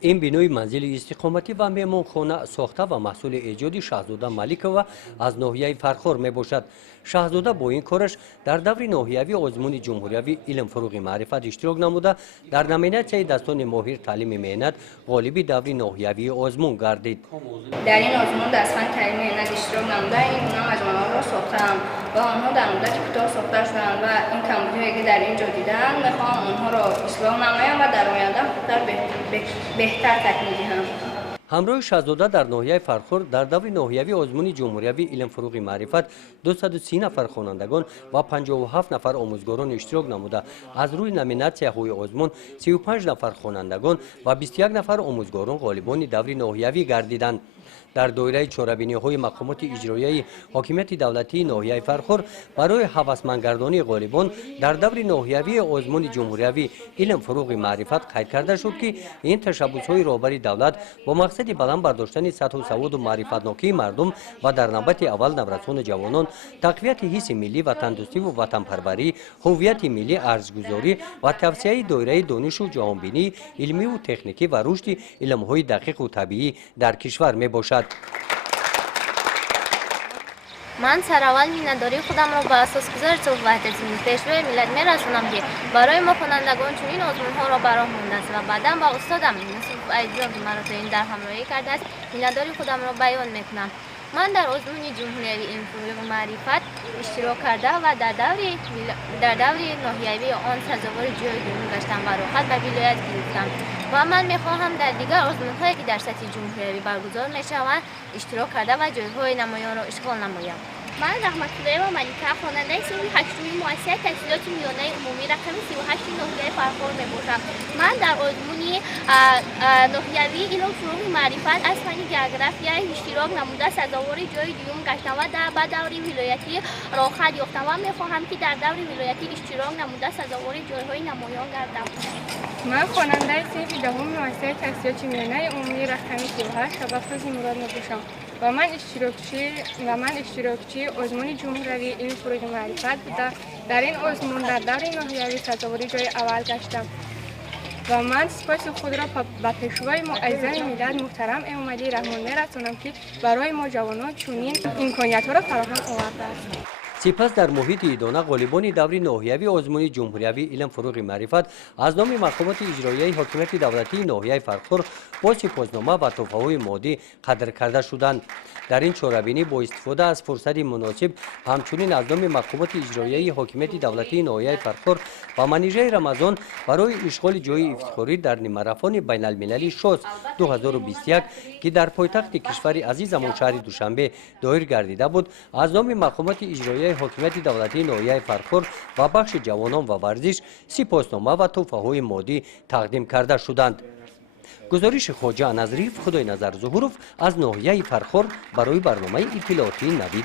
این بینوی منزل استقامتی و مهمانخانه ساخته و محصول ایجاد شاهزاده ملیکова از ناحیه فرخور می باشد. شاهزاده با این کارش در دور ناحیوی آزمون جمهوری علم فروغ معرفت اشتراک نموده در نامیناسیون دستان ماهر تعلیم مهنت غالب دور ناحیوی آزمون گردید. در این آزمون دستان تعلیم مهنت اشتراک نموده این گونه مجموعه را ساختم و آنها در مدت کوتاه ساخته شدند و این کمبودی که در اینجا دیدن میخوام آنها را اصلاح نمایم و در آینده بهتر تکمیل دهم. همراه شاهزاده در ناحیه فرخور در دور ناحیوی آزمون جمهوری علم فروغ معرفت 230 نفر خوانندگان و 57 نفر آموزگاران اشتراک نموده از روی نامیناسی‌های آزمون 35 نفر خوانندگان و 21 نفر آموزگاران غالبان دور ناحیوی گردیدند. در دایره چاره‌بینی‌های مقامات اجرایی حاکمیت دولتی ناحیه فرخور برای هوسمندگردانی غالبان در دور ناحیوی آزمون جمهوری علم فروغ معرفت قید کرده شد که این تشبس‌های رهبری دولت با مقصد بلند برداشتن سطح و سواد و معرفت‌ناکی مردم و در نوبت اول نورسان جوانان تقویت حس ملی وطن‌دوستی و وطن‌پروری، هویت ملی ارزش‌گذاری و توسعه دایره دانش و جهانبینی علمی و تکنیکی و رشد علم‌های دقیق و طبیعی در کشور میباشد. من سراول مینداری خودم را به اساس گذاشت و وحدت ملی پیشروی ملت میرسونم که برای ما خوانندگان چنین آزمون‌ها را براه مانده است و بعدا با استادم یوسف ایجاد مرا تا این در همراهی کرده است مینداری خودم را بیان میکنم. من در آزمون جمهوری علم فروغ معرفت اشتراک کرده و در دور ناحیوی آن سزاوار جای دوم گشتم و راحت به ولایت گرفتم و من میخواهم در دیگر آزمون‌هایی که در سطح جمهوری برگزار میشوند اشتراک کرده و جایهای نمایان را اشغال نمایم. من رحمت‌الله و ملیکه خواننده صف 8 مؤسسه تحصیلات میانه عمومی رقم 38 ناحیه فرخور میباشم. من در آزمون ناحیوی علم فروغ معرفت از فن جغرافیا اشتراک نموده سزاوار جای دوم گشتم و به دور ولایتی راحت یافتم و میخواهم که در دور ولایتی اشتراک نموده سزاوار جایهای نمایان گردم. من خواننده صف 10 مؤسسه تحصیلات میانه عمومی رقم 38 شبافروز مراد میباشم و من اشتراکچی آزمون جمهوری علم فروغ معرفت بوده. در این آزمون در دور ناحیوی سزاواری جای اول گشتم و من سپاس خود را به پیشوای معظم ملت محترم امامعلی رحمان میرسانم که برای ما جوانان چنین امکانیت‌ها را فراهم آورده است. سپس در محیط ایدانه غالبان دور ناحیوی آزمون جمهوری علم فروغ معرفت از نام مقامات اجرایی حاکمیت دولتی ناحیه فرخور با سپاسنامه و تحفه‌های مادی قدر کرده شدند. در این چاره‌بینی با استفاده از فرصت مناسب همچنین از نام مقامات اجرایی حاکمیت دولتی ناحیه فرخور و منیژه رمضان برای اشغال جای افتخاری در نیمه‌رفان بین المللی شاس 2021 که در پایتخت کشور عزیزمان شهر دوشنبه دایر گردیده بود از نام مقامات اجرایی حاکمیت دولتی ناحیه فرخور و بخش جوانان و ورزش سپاسنامه و تحفه‌های مادی تقدیم کرده شدند. گزارش خواجه نظریف خدای نظر ظهورов از ناحیه فرخور برای برنامه اطلاعاتی نوید.